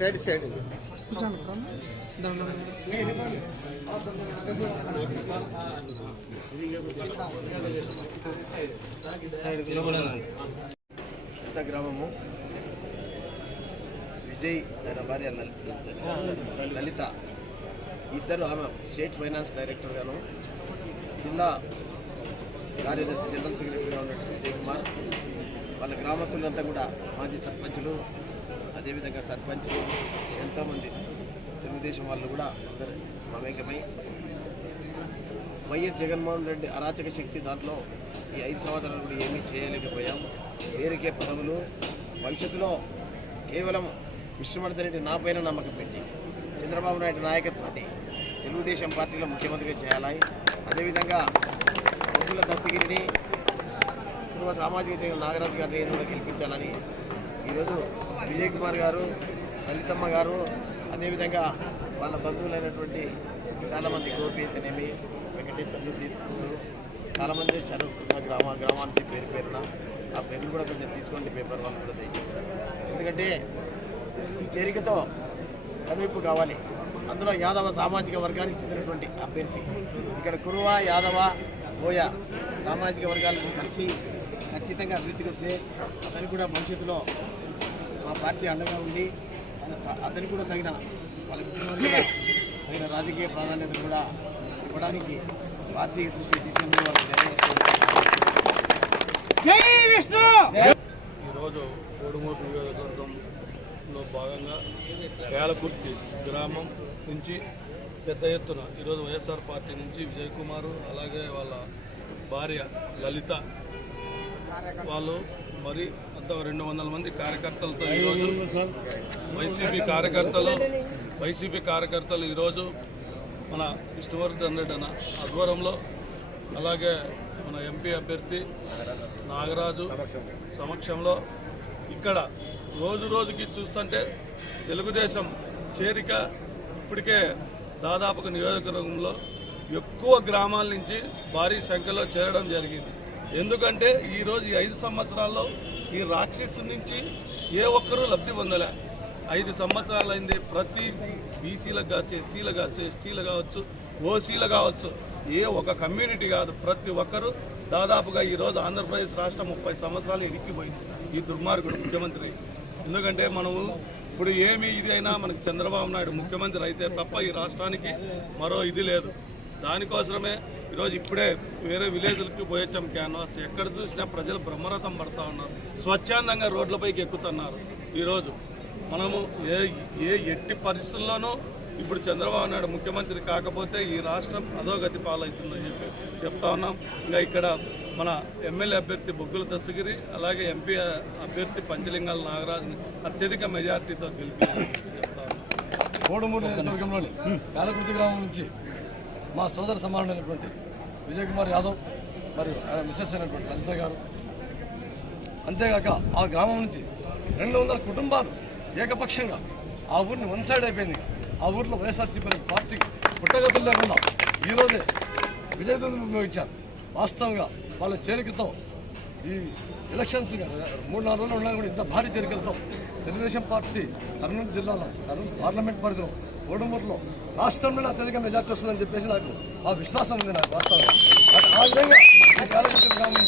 Side side గ్రామము. విజయ్ తన భార్య లలిత. ఇద్దరు ఆమె స్టేట్ ఫైనాన్స్ డైరెక్టర్ గాను. జిల్లా కార్యదర్శి జనరల్ సెక్రటరీగా ఉన్నటువంటి విజయ్ కుమార్. వాళ్ళ గ్రామస్తులంతా కూడా మాజీ సర్పంచులు. అదేవిధంగా సర్పంచ్ ఎంతోమంది తెలుగుదేశం వాళ్ళు కూడా అందరు మమేకమై వైఎస్ జగన్మోహన్ రెడ్డి అరాచక శక్తి దాంట్లో ఈ ఐదు సంవత్సరాలు కూడా ఏమీ చేయలేకపోయాం. వేరికే పదవులు భవిష్యత్తులో కేవలం విష్ణువర్ధన్ రెడ్డి నా పైన నమ్మకం పెట్టి చంద్రబాబు నాయుడు నాయకత్వాన్ని తెలుగుదేశం పార్టీలో ముఖ్యమంత్రిగా చేయాలి. అదేవిధంగా బొగ్గుల దస్తగిరిని పూర్వ సామాజిక నాగరాజు గారిని కూడా గెలిపించాలని ఈరోజు విజయ్ కుమార్ గారు లలితమ్మ గారు అదేవిధంగా వాళ్ళ బంధువులైనటువంటి చాలామంది గోపి అయితేనేమి వెంకటేశ్వర్లు సీతపూరు చాలామంది చదువుకున్న గ్రామ గ్రామానికి పేరు పేరున ఆ పేర్లు కూడా కొంచెం తీసుకోండి పేపర్ వాళ్ళు కూడా దయచేసి. ఎందుకంటే ఈ చేరికతో కనువిప్పు కావాలి. అందులో యాదవ సామాజిక వర్గానికి చెందినటువంటి అభ్యర్థి. ఇక్కడ కురువ యాదవ బోయ సామాజిక వర్గాలకు కలిసి ఖచ్చితంగా అభివృద్ధికి వస్తే అతనికి కూడా భవిష్యత్తులో మా పార్టీ అండగా ఉంది తన- అతనికి కూడా తగిన వాళ్ళ కుటుంబానికి తగిన రాజకీయ ప్రాధాన్యత కూడా ఇవ్వడానికి పార్టీ దృష్టి తీసుకుని ఈరోజు కోడుమూరు నియోజకవర్గంలో భాగంగా కేలకుర్తి గ్రామం నుంచి పెద్ద ఎత్తున ఈరోజు వైఎస్ఆర్ పార్టీ నుంచి విజయ్ కుమార్ అలాగే వాళ్ళ భార్య లలిత వాళ్ళు మరి అంత రెండు వందల మంది కార్యకర్తలతో ఈరోజు వైసీపీ కార్యకర్తలు వైసీపీ కార్యకర్తలు ఈరోజు మన విష్ణువర్ధన్ రెడ్డి అన్న ఆధ్వర్యంలో అలాగే మన ఎంపీ అభ్యర్థి నాగరాజు సమక్షంలో ఇక్కడ రోజు రోజుకి చూస్తుంటే తెలుగుదేశం చేరిక ఇప్పటికే దాదాపుగా నియోజకవర్గంలో ఎక్కువ గ్రామాల నుంచి భారీ సంఖ్యలో చేరడం జరిగింది. ఎందుకంటే ఈరోజు ఈ ఐదు సంవత్సరాల్లో ఈ రాక్షసు నుంచి ఏ ఒక్కరూ లబ్ధి పొందలే. ఐదు సంవత్సరాలైంది ప్రతి బీసీలకు కావచ్చు ఎస్సీలకు కావచ్చు ఎస్టీలు కావచ్చు ఓసీలు కావచ్చు ఏ ఒక కమ్యూనిటీ కాదు. ప్రతి ఒక్కరూ దాదాపుగా ఈరోజు ఆంధ్రప్రదేశ్ రాష్ట్రం ముప్పై సంవత్సరాలు ఎనిక్కిపోయింది ఈ దుర్మార్గుడు ముఖ్యమంత్రి. ఎందుకంటే మనము ఇప్పుడు ఏమి ఇది అయినా మనకి చంద్రబాబు నాయుడు ముఖ్యమంత్రి అయితే తప్ప ఈ రాష్ట్రానికి మరో ఇది లేదు. దానికోసమే ఈరోజు ఇప్పుడే వేరే విలేజ్లకి పోయొచ్చాం క్యాన్వాస్. ఎక్కడ చూసినా ప్రజలు బ్రహ్మరథం పడతా ఉన్నారు. స్వచ్ఛందంగా రోడ్లపైకి ఎక్కుతున్నారు. ఈరోజు మనము ఏ ఏ ఎట్టి పరిస్థితుల్లోనూ ఇప్పుడు చంద్రబాబు నాయుడు ముఖ్యమంత్రి కాకపోతే ఈ రాష్ట్రం అధోగతి పాలవుతుందని చెప్పి చెప్తా ఉన్నాం. ఇంకా ఇక్కడ మన ఎమ్మెల్యే అభ్యర్థి బొగ్గుల దస్తగిరి అలాగే ఎంపీ అభ్యర్థి పంచలింగాల నాగరాజుని అత్యధిక మెజార్టీతో గెలిపి చెప్తా ఉన్నాం. కోడమూరు నియోజకవర్గంలోని కాలకృతి గ్రామం నుంచి మా సోదర సమానమైనటువంటి విజయ్ కుమార్ యాదవ్ మరియు ఆయన మిస్సెస్ అయినటువంటి లలిత గారు. అంతేగాక ఆ గ్రామం నుంచి రెండు వందల కుటుంబాలు ఏకపక్షంగా ఆ ఊరిని వన్ సైడ్ అయిపోయింది. ఆ ఊరిలో వైఎస్ఆర్సీపీ అనే పార్టీ పుట్టగతులు లేకుండా ఈరోజే విజయదుందు ఇచ్చారు వాస్తవంగా వాళ్ళ చేరికతో ఈ ఎలక్షన్స్ మూడు నాలుగు రోజులు ఉన్నా కూడా ఇంత భారీ చేరికలతో తెలుగుదేశం పార్టీ కర్నూలు జిల్లాలో కర్నూలు పార్లమెంట్ పరిధిలో ఓడుమూరులో రాష్ట్రంలో అత్యధిక మెజార్టీ వస్తుందని చెప్పేసి నాకు ఆ విశ్వాసం ఉంది నాకు వాస్తవంగా. బట్ ఆ విధంగా ఈ కాలగట్టు గ్రామం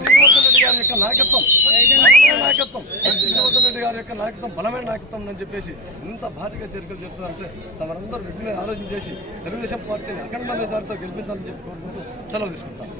విష్ణువర్ధన్ రెడ్డి గారి యొక్క నాయకత్వం బలమైన నాయకత్వం విష్ణువర్ధన్ రెడ్డి గారి యొక్క నాయకత్వం బలమైన నాయకత్వం అని చెప్పేసి ఇంత భారీగా చేరికలు చేస్తున్నారంటే తమరందరూ వెంటనే ఆలోచన చేసి తెలుగుదేశం పార్టీని అఖండ మెజార్టీతో గెలిపించాలని చెప్పి కోరుకుంటూ సెలవు తీసుకుంటాం